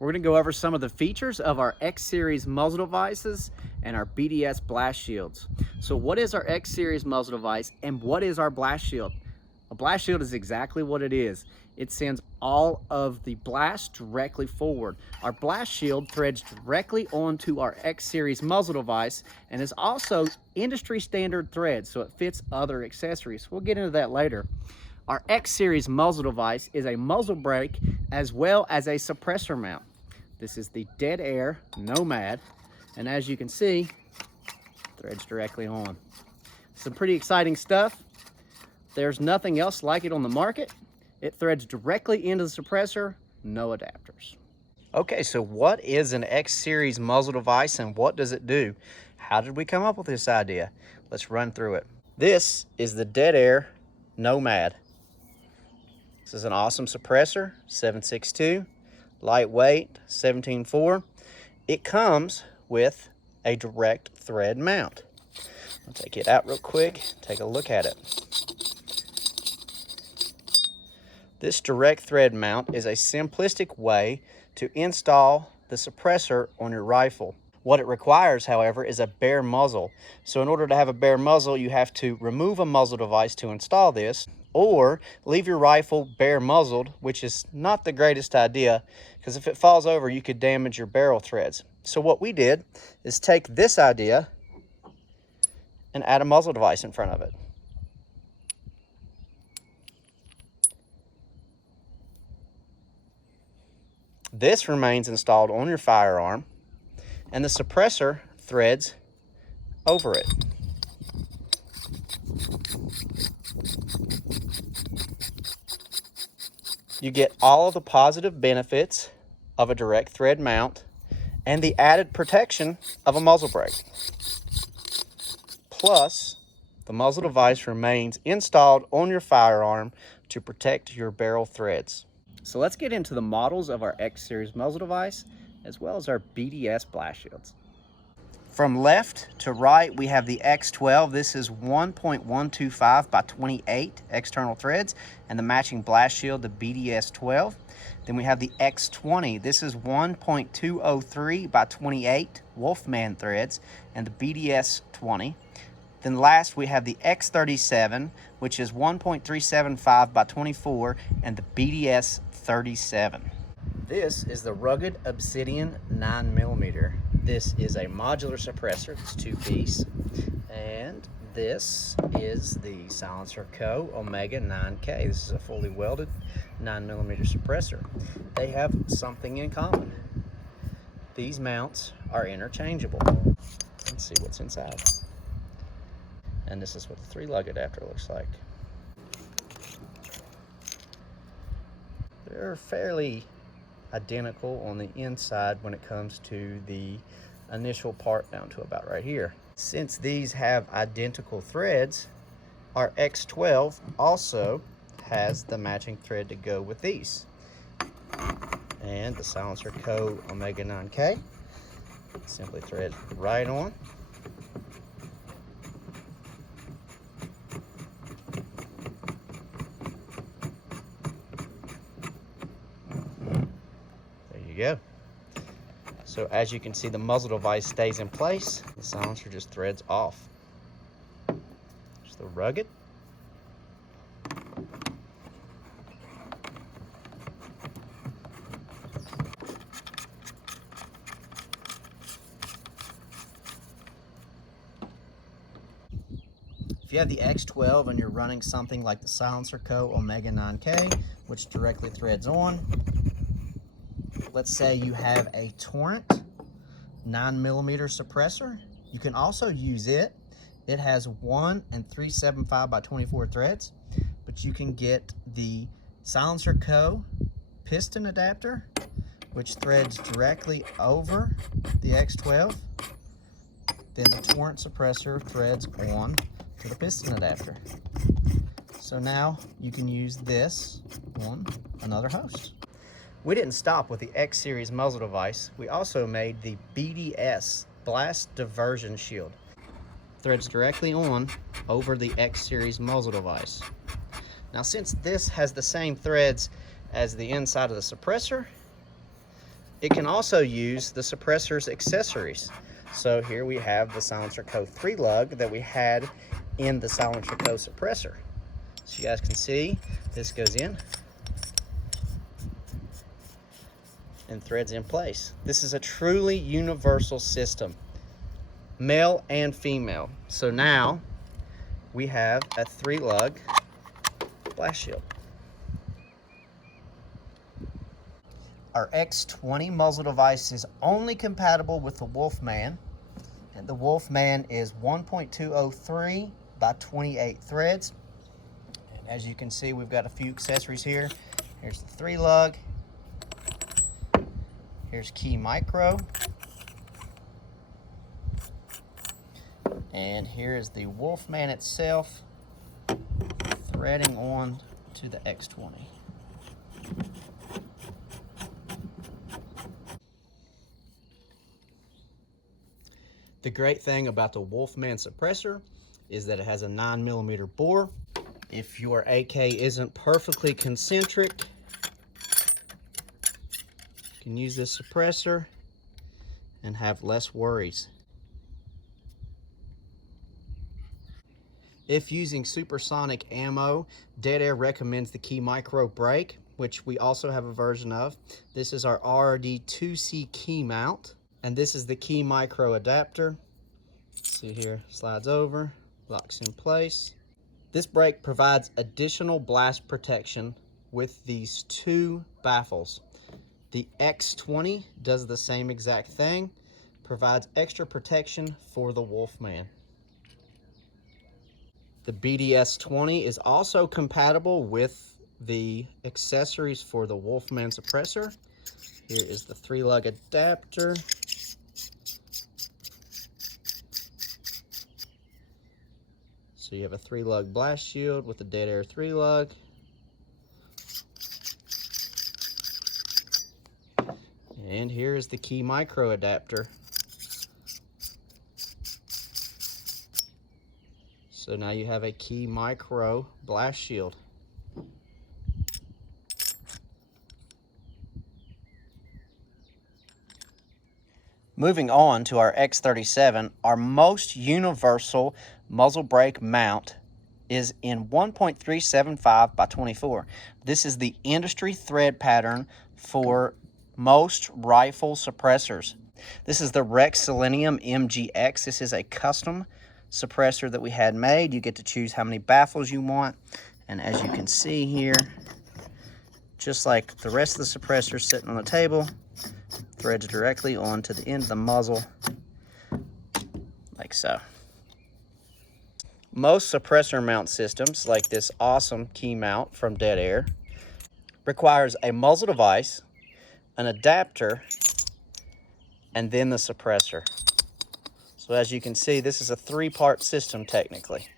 We're going to go over some of the features of our X-Series muzzle devices and our BDS blast shields. So what is our X-Series muzzle device and what is our blast shield? A blast shield is exactly what it is. It sends all of the blast directly forward. Our blast shield threads directly onto our X-Series muzzle device and is also industry standard thread, so it fits other accessories. We'll get into that later. Our X-Series muzzle device is a muzzle brake as well as a suppressor mount. This is the Dead Air Nomad, and as you can see, threads directly on. Some pretty exciting stuff. There's nothing else like it on the market. It threads directly into the suppressor, no adapters. Okay, so what is an X-Series muzzle device and what does it do? How did we come up with this idea? Let's run through it. This is the Dead Air Nomad. This is an awesome suppressor, 7.62, lightweight, 17.4. It comes with a direct thread mount. I'll take it out real quick, take a look at it. This direct thread mount is a simplistic way to install the suppressor on your rifle. What it requires, however, is a bare muzzle. So in order to have a bare muzzle, you have to remove a muzzle device to install this, or leave your rifle bare muzzled, which is not the greatest idea, because if it falls over, you could damage your barrel threads. So what we did is take this idea and add a muzzle device in front of it. This remains installed on your firearm, and the suppressor threads over it. You get all of the positive benefits of a direct thread mount and the added protection of a muzzle brake. Plus, the muzzle device remains installed on your firearm to protect your barrel threads. So let's get into the models of our X-Series muzzle device as well as our BDS blast shields. From left to right, we have the X12. This is 1.125 by 28 external threads and the matching blast shield, the BDS 12. Then we have the X20. This is 1.203 by 28 Wolfman threads and the BDS 20. Then last we have the X37, which is 1.375 by 24 and the BDS 37. This is the Rugged Obsidian 9mm. This is a modular suppressor. It's two-piece. And this is the Silencer Co. Omega 9K. This is a fully welded 9mm suppressor. They have something in common. These mounts are interchangeable. Let's see what's inside. And this is what the 3-lug adapter looks like. They're fairly identical on the inside when it comes to the initial part down to about right here. Since these have identical threads, our X12 also has the matching thread to go with these. And the Silencer Co. Omega 9K simply threads right on. Go. So as you can see, the muzzle device stays in place. The silencer just threads off. There's the Rugged. If you have the X12 and you're running something like the Silencer Co. Omega 9K, which directly threads on, let's say you have a Torrent 9mm suppressor, you can also use it. It has 1 and 375 by 24 threads, but you can get the Silencer Co. piston adapter, which threads directly over the X12. Then the Torrent suppressor threads on to the piston adapter. So now you can use this on another host. We didn't stop with the X-Series muzzle device. We also made the BDS Blast Diversion Shield. Threads directly on over the X-Series muzzle device. Now, since this has the same threads as the inside of the suppressor, It can also use the Suppressor's accessories. So here we have the Silencer Co. 3 lug that we had in the Silencer Co. suppressor. So you guys can see this goes in and threads in place. This is a truly universal system, male and female. So now we have a 3 lug blast shield. Our X20 muzzle device is only compatible with the Wolfman, and the Wolfman is 1.203 by 28 threads. And as you can see, we've got a few accessories here. Here's the 3 lug. Here's key micro. And here is the Wolfman itself threading on to the X20. The great thing about the Wolfman suppressor is that it has a 9mm bore. If your AK isn't perfectly concentric, you can use this suppressor and have less worries. If using supersonic ammo, Dead Air recommends the Key Micro brake, which we also have a version of. This is our RD2C key mount, and this is the Key Micro adapter. See here, slides over, locks in place. This brake provides additional blast protection with these 2 baffles. The X20 does the same exact thing, provides extra protection for the Wolfman. The BDS 20 is also compatible with the accessories for the Wolfman suppressor. Here is the 3 lug adapter. So you have a 3 lug blast shield with the Dead Air 3 lug. And here is the Key Micro adapter. So now you have a Key Micro blast shield. Moving on to our X37, our most universal muzzle brake mount is in 1.375 by 24. This is the industry thread pattern for most rifle suppressors. This is the Rex Selenium MGX. This is a custom suppressor that we had made. You get to choose how many baffles you want. And as you can see here, just like the rest of the suppressors sitting on the table, threads directly onto the end of the muzzle, like so. Most suppressor mount systems, like this awesome key mount from Dead Air, requires a muzzle device, an adapter, and then the suppressor. So as you can see, this is a 3-part system technically.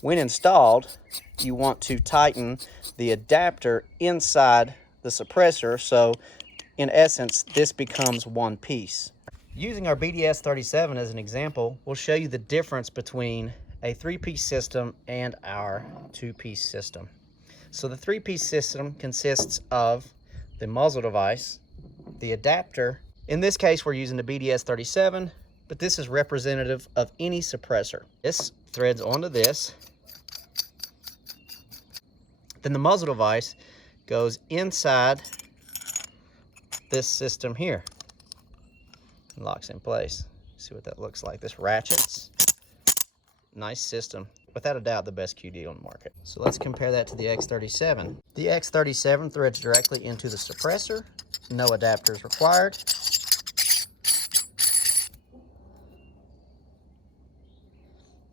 When installed, you want to tighten the adapter inside the suppressor, so in essence, this becomes one piece. Using our BDS 37 as an example, we'll show you the difference between a 3-piece system and our 2-piece system. So the 3-piece system consists of the muzzle device, the adapter. In this case, we're using the BDS 37, but this is representative of any suppressor. This threads onto this. Then the muzzle device goes inside this system here and locks in place. See what that looks like. This ratchets. Nice system. Without a doubt, the best QD on the market. So let's compare that to the X37. The X37 threads directly into the suppressor. No adapters required.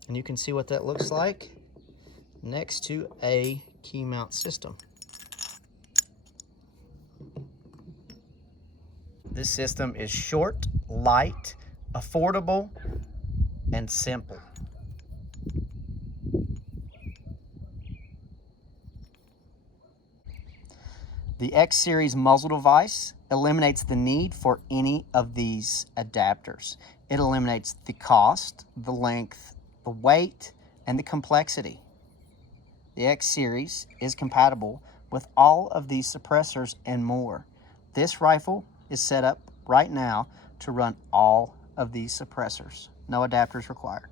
And you can see what that looks like next to a key mount system. This system is short, light, affordable, and simple. The X-Series muzzle device eliminates the need for any of these adapters. It eliminates the cost, the length, the weight, and the complexity. The X-Series is compatible with all of these suppressors and more. This rifle is set up right now to run all of these suppressors. No adapters required.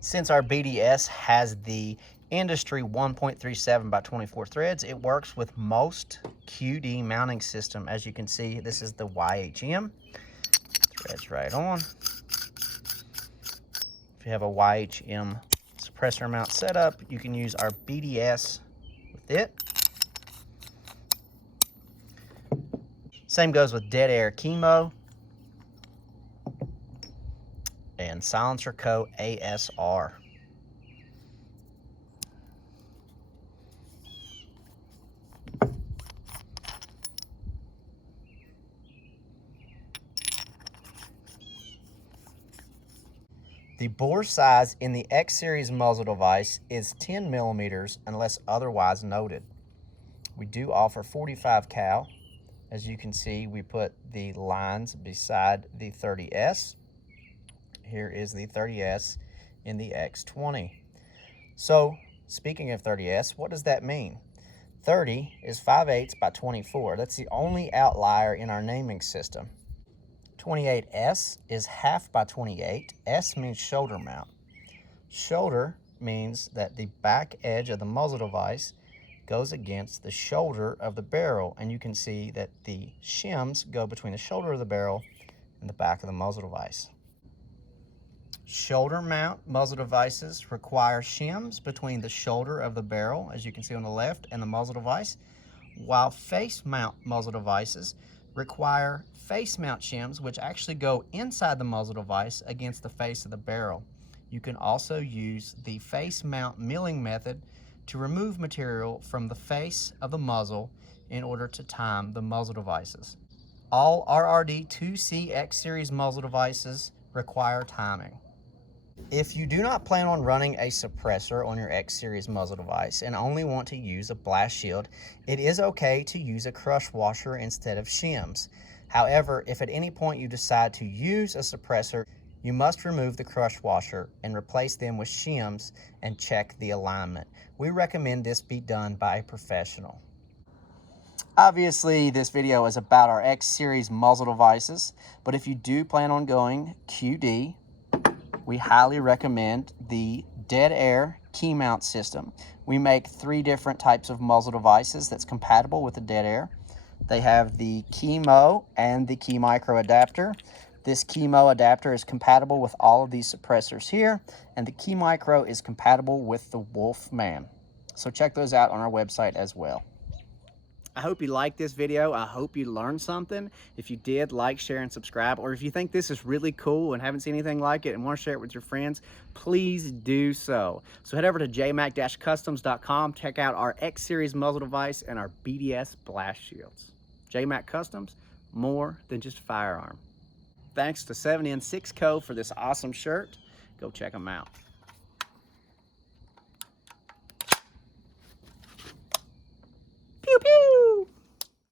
Since our BDS has the industry 1.37 by 24 threads, it works with most QD mounting system. As you can see, this is the YHM. Threads right on. If you have a YHM suppressor mount setup, you can use our BDS with it. Same goes with dead air chemo and Silencer Co. ASR. The bore size in the X-Series muzzle device is 10 millimeters unless otherwise noted. We do offer 45 cal. As you can see, we put the lines beside the 30S. Here is the 30S in the X20. So, speaking of 30S, what does that mean? 30 is 5/8 by 24. That's the only outlier in our naming system. 28S is half by 28. S means shoulder mount. Shoulder means that the back edge of the muzzle device goes against the shoulder of the barrel, and you can see that the shims go between the shoulder of the barrel and the back of the muzzle device. Shoulder mount muzzle devices require shims between the shoulder of the barrel, as you can see on the left, and the muzzle device, while face mount muzzle devices require face mount shims, which actually go inside the muzzle device against the face of the barrel. You can also use the face mount milling method to remove material from the face of the muzzle in order to time the muzzle devices. All RRD 2C X-Series muzzle devices require timing. If you do not plan on running a suppressor on your X-Series muzzle device and only want to use a blast shield, it is okay to use a crush washer instead of shims. However, if at any point you decide to use a suppressor, you must remove the crush washer and replace them with shims and check the alignment. We recommend this be done by a professional. Obviously, this video is about our X-Series muzzle devices, but if you do plan on going QD, we highly recommend the dead air key mount system. We make 3 different types of muzzle devices that's compatible with the dead air. They have the Chemo and the Key Micro adapter. This Chemo adapter is compatible with all of these suppressors here, and the Key Micro is compatible with the Wolfman. So check those out on our website as well. I hope you liked this video. I hope you learned something. If you did, like, share, and subscribe. Or if you think this is really cool and haven't seen anything like it and want to share it with your friends, please do so. So head over to jmac-customs.com. Check out our X-Series muzzle device and our BDS blast shields. JMac Customs, more than just a firearm. Thanks to 7N6 Co. for this awesome shirt. Go check them out.